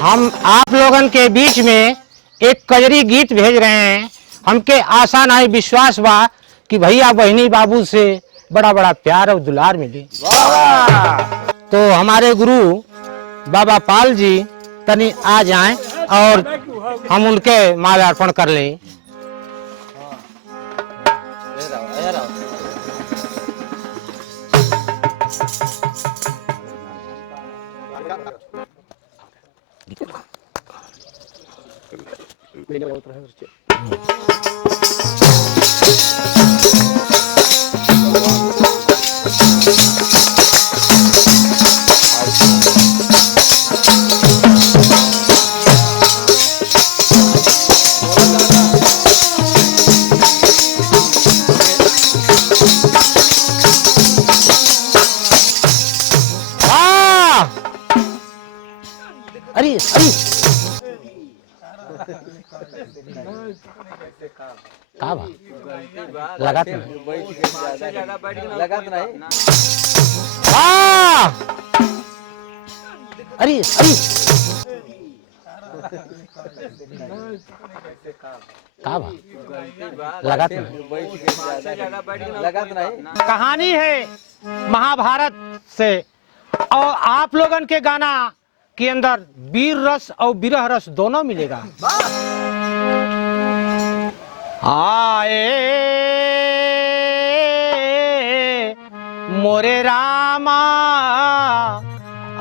हम आप लोगन के बीच में एक कजरी गीत भेज रहे हैं। हमके आशा नहीं विश्वास बा कि भैया बहनी बाबू से बड़ा बड़ा प्यार और दुलार मिले। तो हमारे गुरु बाबा पाल जी तनी आ जाएं और हम उनके माल्यार्पण कर लें। अरे अरे का बा लगात नहीं अरे अरे का बा लगात नहीं। कहानी है महाभारत से और आप लोगन के गाना के अंदर वीर रस और विरह रस दोनों मिलेगा। आए मोरे रामा,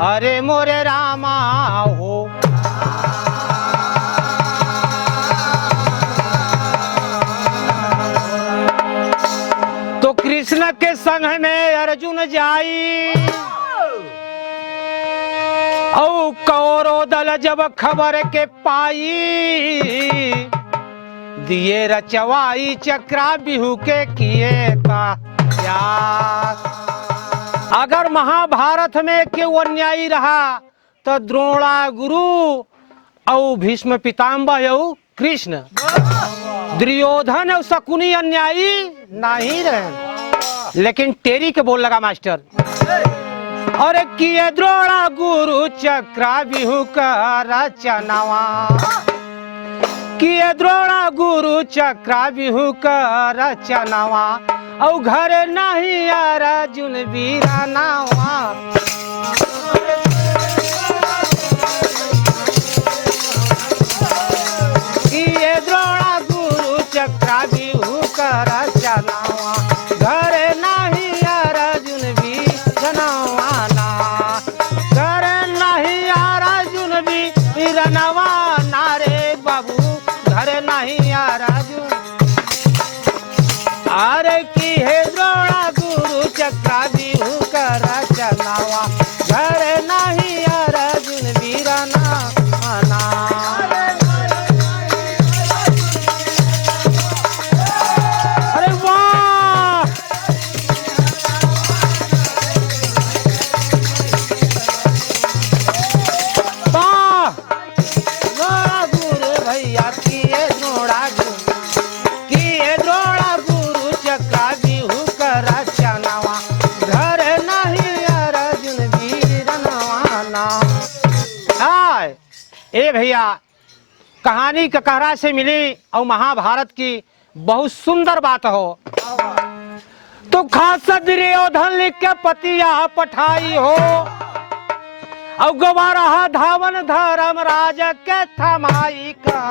अरे मोरे रामा हो। तो कृष्ण के संग में अर्जुन जाई औ कौरव दल जब खबर के पाई, दिए रचवाई चक्रा बिहू के किए का याद। अगर महाभारत में क्यों अन्यायी रहा तो द्रोणा गुरु और भीष्म पितामह और कृष्ण, दुर्योधन और शकुनी अन्यायी नहीं रहे। लेकिन टेरी के बोल लगा मास्टर, और किए द्रोणा गुरु चक्रा बिहू का रचनावा, किए द्रोणा गुरु चक्रा बिहू का रचनावा, और घर नहीं अर्जुन वीरनावा। किए द्रोणा गुरु चक्रा बिहू का रचनावा, घर नहीं अर्जुन वीरनावा, वीरनवा नारे बाबू घर नहीं अर्जुन। अरे की है द्रोणा गुरु चक्रा बिहू का रचनावा, घर नहीं अर्जुन वीरना। अरे वाह, ए भैया कहानी ककहरा से मिली और महाभारत की बहुत सुंदर बात हो। तो खास दुर्योधन लिख के पतिया पठाई हो, और गवारा धावन धर्म राज के थमाई का।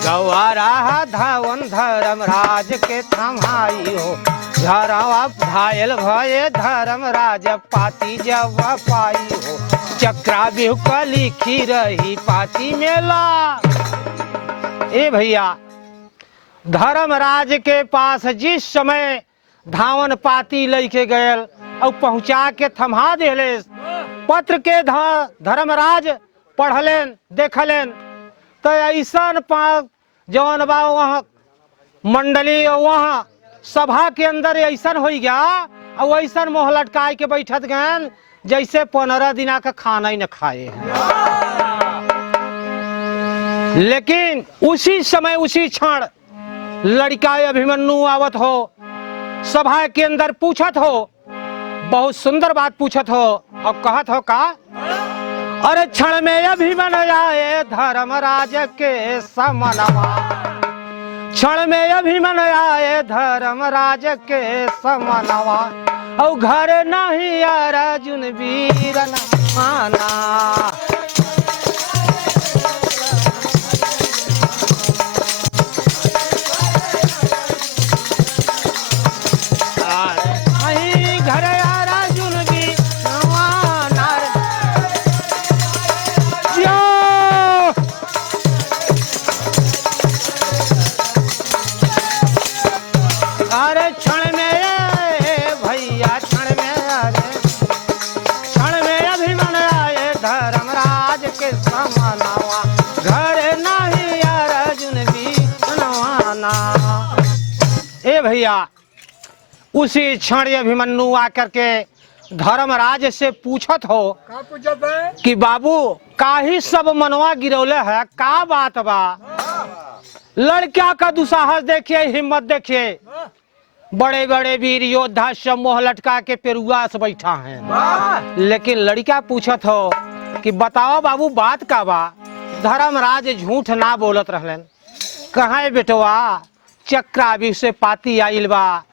गवारा धावन धर्म राज के थमाई हो, झरवा घायल भये धर्म राज पाती जब पाई हो, चक्रा बिहू का लिखी रही पाती मेला। ए भैया धर्मराज के पास जिस समय धावन पाती लेके गए और पहुंचा के थमा दिले, पत्र के धर्मराज पढ़लेन देखलेन तो ऐसा जौन बा वहाँ मंडली वहाँ सभा के अंदर ऐसा हो गया और ऐसा मोह लटकाए के बैठत गए जैसे 15 दिन का खाना ही न खाए हैं। लेकिन उसी समय उसी क्षण लड़का अभिमन्यु आवत हो, सभा के अंदर पूछत हो, बहुत सुंदर बात पूछत हो और कहत हो का, अरे क्षण में अभिमन्यु आए धर्मराज के समनवा, क्षण में अभिमन्यु आए धर्मराज के समनवा, और घर नहीं अर्जुन वीर न माना। भैया उसी क्षण अभिमन्यु आकर के धर्मराज से पूछत हो कि बाबू काहे सब मनवा गिरौले है, का बात बा? लड़का का दुसाहस देखिए, हिम्मत देखिए, बड़े बड़े वीर योद्धा सब मोह लटका के पेरुआ से बैठा है, लेकिन लड़का पूछत हो कि बताओ बाबू बात का बा? धर्मराज झूठ ना बोलत रहलन, कहे बेटवा चक्राव्यूह से पाती आइल बा,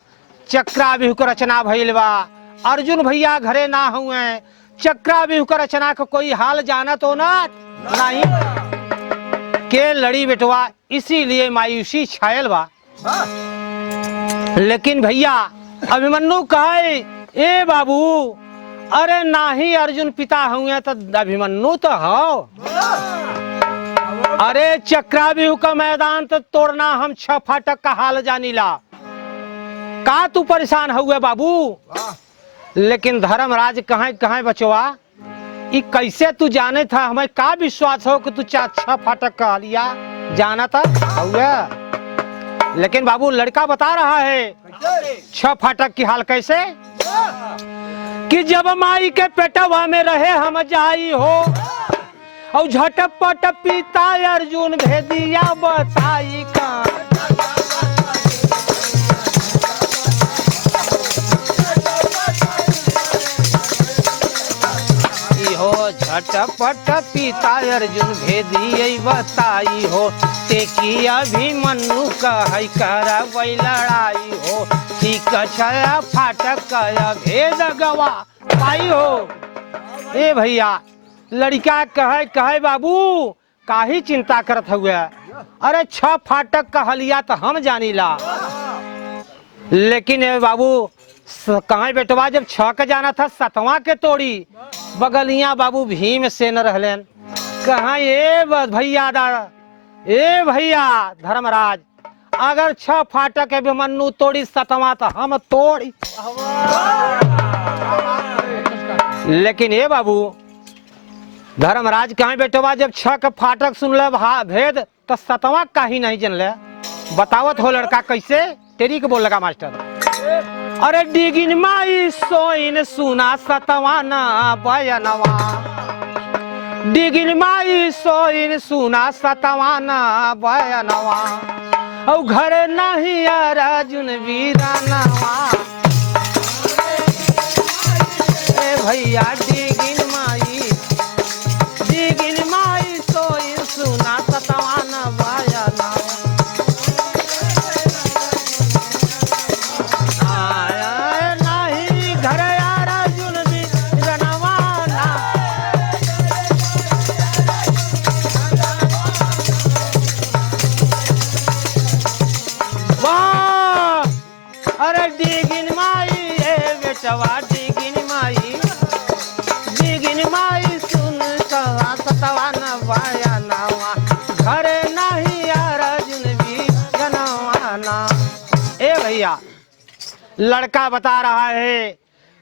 चक्राव्यूह का रचना भइल बा, अर्जुन भैया घरे ना हुए, चक्राव्यूह का रचना का कोई हाल जाना तो ना नहीं के लड़ी बेटवा, इसीलिए मायूसी छायल बा। लेकिन भैया अभिमन्यु कहे ए बाबू, अरे नाही अर्जुन पिता हुए तो अभिमन्यु तो हो, अरे चक्राव्यूह का मैदान तो तोड़ना हम 6 फाटक का हाल जानीला, का तू परेशान हुए बाबू? लेकिन धर्मराज कहे कहे बचवा, ई कैसे तू जाने था, हमें का विश्वास हो कि तू 6 फाटक का लिया जाना था हुआ? लेकिन बाबू लड़का बता रहा है 6 फाटक की हाल कैसे, कि जब माई के पेटवा में रहे हम जाई हो, और झटपट पिता अर्जुन भेदिया बताई का, हो झटपट पिता अर्जुन भेदिया बताई हो, ते की अभिमन्यु कहे करवै लड़ाई हो, ठीक 6 फाटक का भेद गवा पाई हो। ए भैया लड़का कहे बाबू काहे चिंता करत हुए, अरे 6 फाटक का हलिया तो हम जानीला, लेकिन ए बाबू कहे बेटवा जब 6 का जाना था 7वां के तोड़ी, बगलिया बाबू भीम से न रहलन, कहा ए भैया ए भैया धर्मराज, अगर 6 फाटक अभिमन्यु तोड़ी 7वां तो हम तोड़ी। लेकिन ए बाबू धर्मराज कहे बेटवा जब 6 का फाटक सुन ले भेद तो 7वां का ही नहीं जन ले, बतावत हो लड़का कैसे? तेरी के बोल लगा मास्टर, अरे डिगिन माई सोइन सुना 7वां ना बयनवा, डिगिन माई सोइन सुना 7वां ना बयनवा, और घर नहीं अर्जुन वीरानवा। ए भैया डिगिन माई सोइन सुना 7वां ना बयनवा, नहीं घर अर्जुन वीरानवा ना। वाह अरे डिगिन माई ए बेटवा, डिगिन माई सुन 7वां ना बयनवा, घर नहीं अर्जुन वीरानवा ना। ए भैया लड़का बता रहा है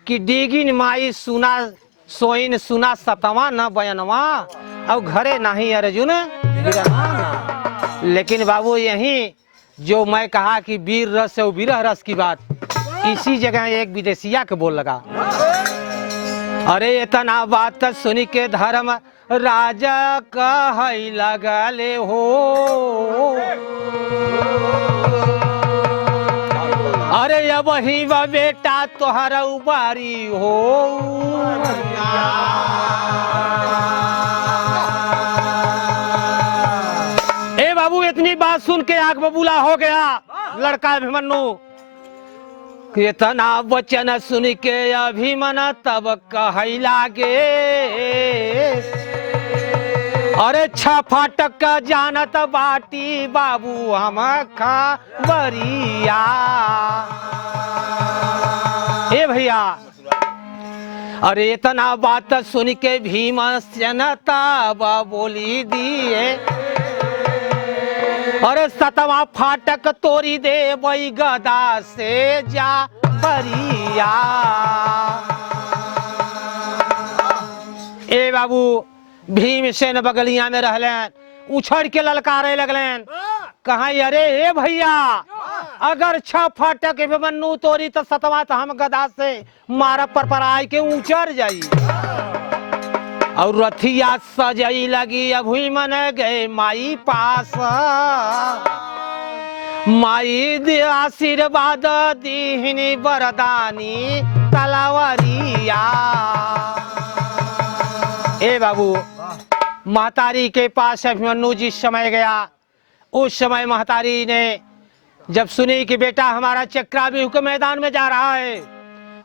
कि डिगिन माई सुना सोइन सुना 7वां न बयनवा, और घरे नहीं अर्जुन वीरानवा ना। लेकिन बाबू यही जो मैं कहा कि वीर रस और विरह रस की बात, इसी जगह एक विदेशिया के बोल लगा, अरे इतना बात सुन के धर्म राजा कहे लगले हो, अरे अब ही व बेटा तोहरा उबारी हो ए बाबू इतनी बात सुन के आंख बबूला हो गया लड़का अभिमन्यु। इतना वचन सुन के अभिमन तब कहै लागे अरे छह फाटक का जानत बाटी बाबू हम खबरिया। ए भैया अरे इतना बात सुन के भीमसेन तब बोली दिए अरे सतवा फाटक तोरी दे वही गदा से जा बरिया। ए बाबू भीमसेन बगलिया में रहलन उछड़ के ललकारे लगलन कहा अरे ए भैया अगर छह फाटक अभिमन्यु तोरी तो सतवा तो हम गदा से मारा पर आय के उचर जाई। और रथिया सजई लगी अभिमन गए माई पास माई दे आशीर्वाद दीहिनी वरदानी तलवारिया। ए बाबू महतारी के पास अभिमन्यु जिस समय गया उस समय महतारी ने जब सुनी कि बेटा हमारा चक्राव्यूह के मैदान में जा रहा है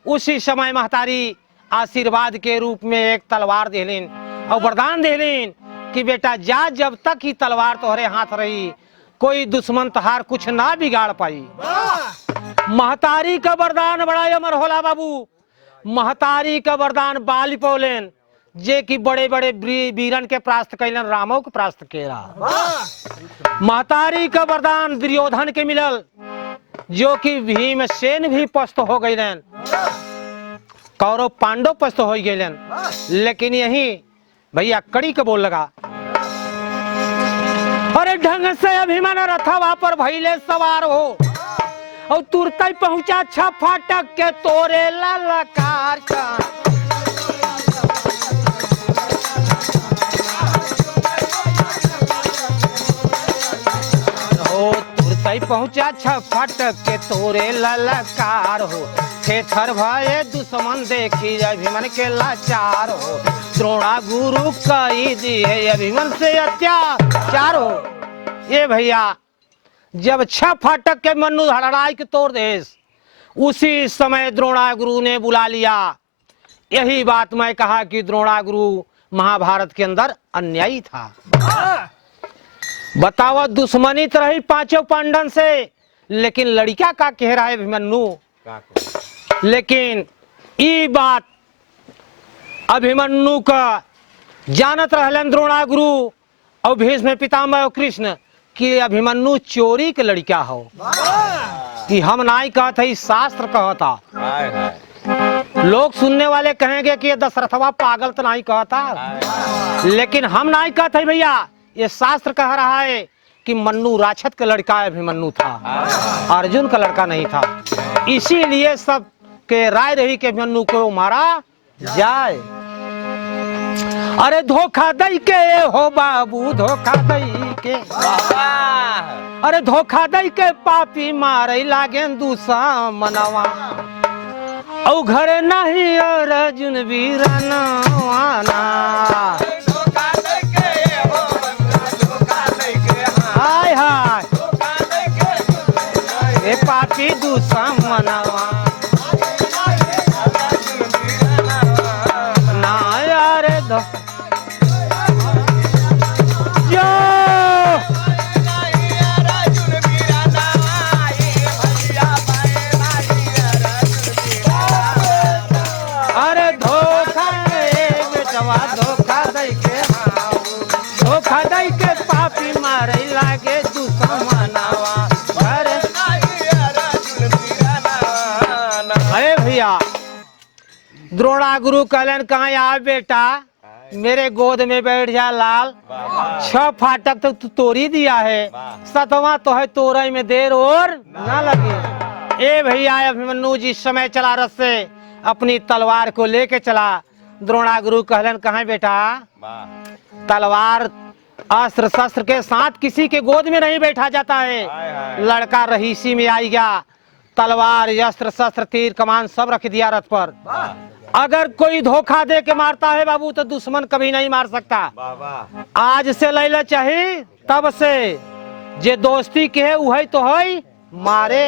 उसी समय महतारी आशीर्वाद के रूप में एक तलवार देलिन और वरदान देलिन कि बेटा जा जब तक ही तलवार तोहरे हाथ रही कोई दुश्मन तहार कुछ ना बिगाड़ पाई। महतारी का वरदान बड़ा अमर होला बाबू। महतारी का वरदान बाली पौलेन जे कि बड़े बड़े वीरन के प्रास्त कैलन रामो के प्रास्त केरा। महतारी का वरदान दुर्योधन के मिलल जो कि भीमसेन भी पस्त हो गईलन कौरव पांडव पस्त हो गए। लेकिन यही भैया कड़ी के बोल लगा अरे ढंग से अभिमन रथवा पर भइले सवार हो और तुरंत ही पहुंचा छह फाटक के तोरे ललकार का हो तुरंत ही पहुंचा छह फाटक के तोरे ललकार हो थे थर भये दुश्मन देखी अभिमन के लाचार हो द्रोणा गुरु कही दिए अभिमन से अत्याचार हो। ये भैया जब छह फाटक के मन्नु लड़ाई के तोड़ देश उसी समय द्रोणा गुरु ने बुला लिया। यही बात मैं कहा कि द्रोणा गुरु महाभारत के अंदर अन्यायी था। बताओ दुश्मनी तो रही पांचों पांडन से लेकिन लड़का का कह रहा है अभिमन्यु। लेकिन ये बात अभिमन्यु का जानत रहलन द्रोणा गुरु और भीष्म पितामह और कृष्ण कि अभिमन्यु चोरी के लड़का हो कि हम नहीं कहते ही शास्त्र कहता। लोग सुनने वाले कहेंगे कि ये दशरथवा पागल तो नहीं कहता लेकिन हम नहीं कहते भैया ये शास्त्र कह रहा है कि मन्नु राक्षस का लड़का अभिमन्यु था अर्जुन का लड़का नहीं था। इसीलिए सब के राय रही कि अभिमन्यु को मारा जाए। अरे धोखा दई के हो बाबू धोखा दई के अरे धोखा दई के पापी मारे लागे दुश्मनवा औ घर नहीं अर्जुन वीरनवाना हाय हाय ए पापी दुश्मनवा द्रोणा गुरु कहलन कहाँ आ बेटा मेरे गोद में बैठ जा लाल। छह फाटक तो तू तोड़ी दिया है सतवा तो है तोड़े में देर और ना लगे। ए भैया अभिमन्यु जिस समय चला रथ से अपनी तलवार को लेके चला। द्रोणा गुरु कहलन कहाँ बेटा तलवार अस्त्र शस्त्र के साथ किसी के गोद में नहीं बैठा जाता है। लड़का रहीसी में आई गया तलवार अस्त्र शस्त्र तीर कमान सब रख दिया रथ पर। अगर कोई धोखा दे के मारता है बाबू तो दुश्मन कभी नहीं मार सकता। आज से लैला चाहिए तब से जे दोस्ती के है वही तो है मारे।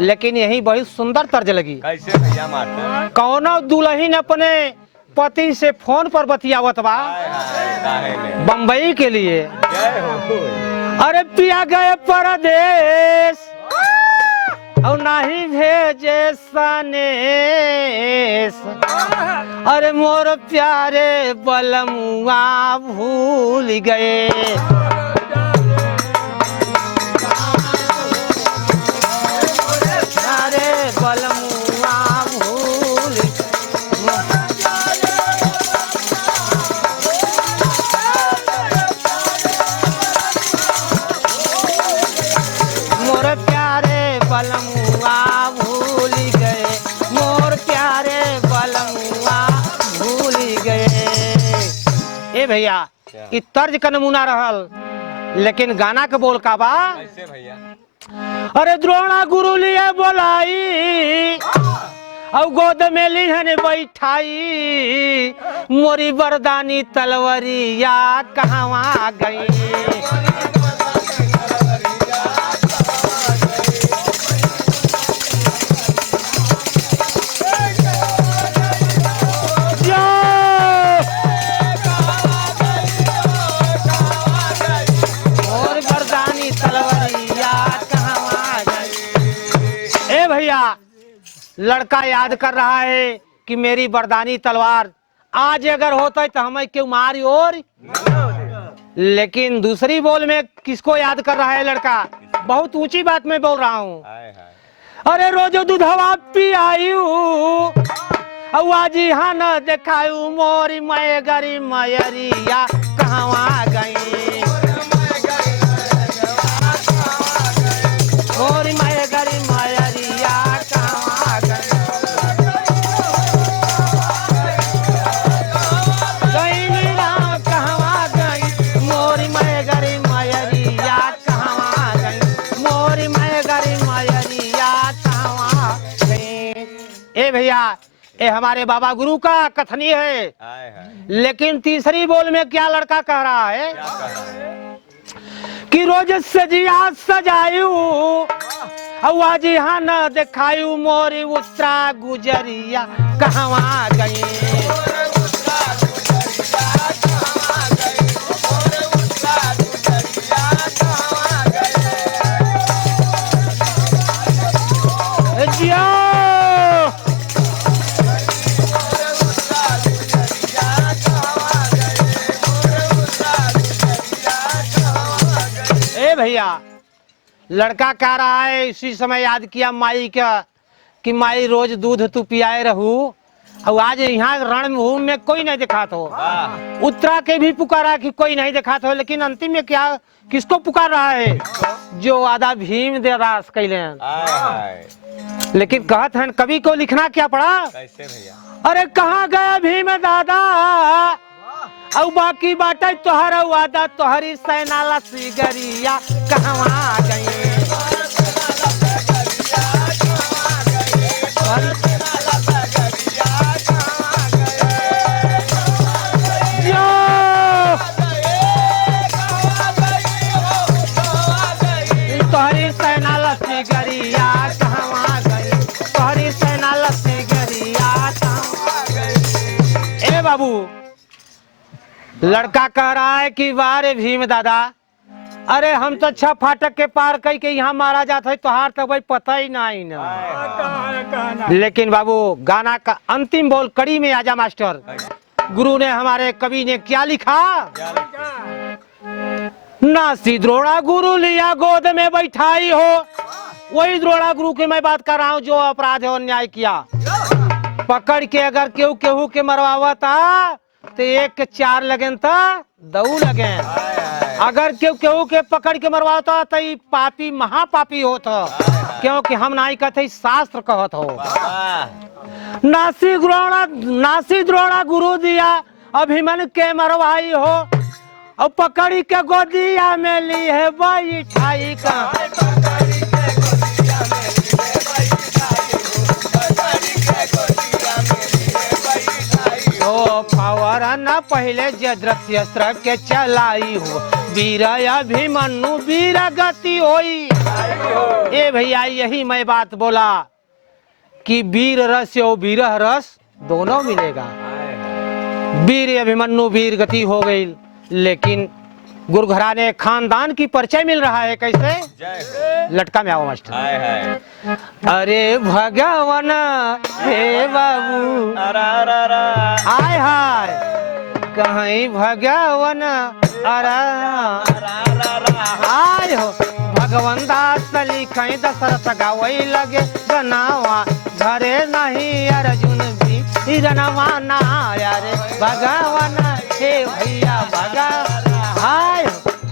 लेकिन यही बहुत सुंदर तर्ज लगी। कैसे भैया मारते? कौनो दुल्हन अपने पति से फोन पर बतियावत बा बम्बई के लिए। अरे पिया गए परदेश और नहीं भेजे सनेश। अरे मोर प्यारे बलमुआ भूल गए। प्यारे बलमुआ भूल मोर प्यारे बलमुआ भूल गए। मोर प्यारे बलमुआ भूल गए। ए भैया इ तर्ज का नमूना रहल। लेकिन गाना के बोल का बा कैसे भैया? अरे द्रोणा गुरु लिए बोलाई और गोद में लिहन बैठाई। मोरी बरदानी तलवरिया कहवा गई। लड़का याद कर रहा है कि मेरी बरदानी तलवार आज अगर होता है तो हमें क्यों मारी और। लेकिन दूसरी बोल में किसको याद कर रहा है लड़का? बहुत ऊंची बात में बोल रहा हूँ। अरे रोज दूधवा पियायू आज यहाँ न देखायू। मोरी मय गरी मयरिया कहवा गई। मोरी मय गरी मयरिया कहवा गई। गई राम कहवा गई। मोरी मय गरी मयरिया कहवा गई। मोरी मय गरी मयरिया कहवा गई। ए भैया ये हमारे बाबा गुरु का कथनी है। लेकिन तीसरी बोल में क्या लड़का कह रहा है कि रोज सजिया सजायू आज यहाँ न दिखायू। मोरी उत्तरा गुजरिया कहवा गई। भैया लड़का कह रहा है इसी समय याद किया माई का कि माई रोज दूध तू पियाए रहू और आज यहाँ रणभूमि में कोई नहीं दिखा तो। उत्तरा के भी पुकारा कि कोई नहीं दिखा तो। लेकिन अंतिम में क्या किसको पुकार रहा है? जो आधा भीम देदास कैले। लेकिन कहत हैं कवि को लिखना क्या पड़ा? कैसे भैया? अरे कहाँ गया भीम दादा और बाकी बाटे तोहर वादा। तोहरी सेना लसीगरिया कहवा गई। तोहरी सेना लसीगरिया कहवा गई। तोहरी सेना लसीगरिया कहवा गई। ए बाबू लड़का कह रहा है कि वारे भीम दादा अरे हम तो 6 फाटक के पार कई के यहाँ मारा जाता है तोहार तो भाई पता ही नहीं ना। लेकिन बाबू गाना का अंतिम बोल कड़ी में आजा मास्टर। गुरु ने हमारे कवि ने क्या लिखा? नासी द्रोणा गुरु लिया गोद में बैठाई हो। वही द्रोणा गुरु की मैं बात कर रहा हूँ जो अपराध और अन्याय किया। पकड़ के अगर केहू केहू के मरवावा था तो 1 के 4 लगन था दऊ लगे। अगर केहू केहू के पकड़ के मरवाता तो पापी महापापी होता। क्योंकि हम नहीं कहते शास्त्र कहत हो। नासी द्रोणा गुरु दिया अभिमन के मरवाई हो और पकड़ी के गोदिया में ली है बैठाई का। वरन पहले जद्रथ अस्त्र के चलाई हो वीर अभिमन्यु वीर गति होई। ए भैया यही मैं बात बोला कि वीर रस और वीर रस दोनों मिलेगा। वीर अभिमन्यु वीर गति हो गई, लेकिन गुरु घराने खानदान की परिचय मिल रहा है कैसे? लटका में आओ मास्टर। अरे भगवान हे बाबू आय हाय कहीं भगवान आय हो भगवान दास लिखे दशरथ गावई लगे गनावा घरे नहीं अर्जुन भी रनवाना यारे भगवान हे भैया हाय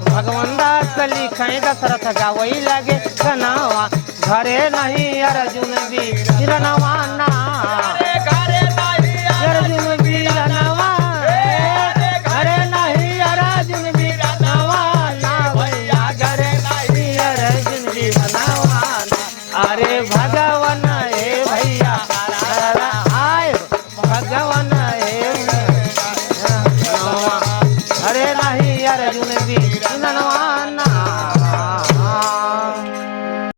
भगवान दास लिखे दशरथ गावई लगे गनावा घरे नहीं अर्जुन भी रनवाना अर्जुन भी रनवा घरे नहीं अर्जुन भी रनवाना भैया घरे नहीं अर्जुन भी रनवाना। अरे भगवान हे भैया आय भगवान हे अरे नहीं अर्जुन भी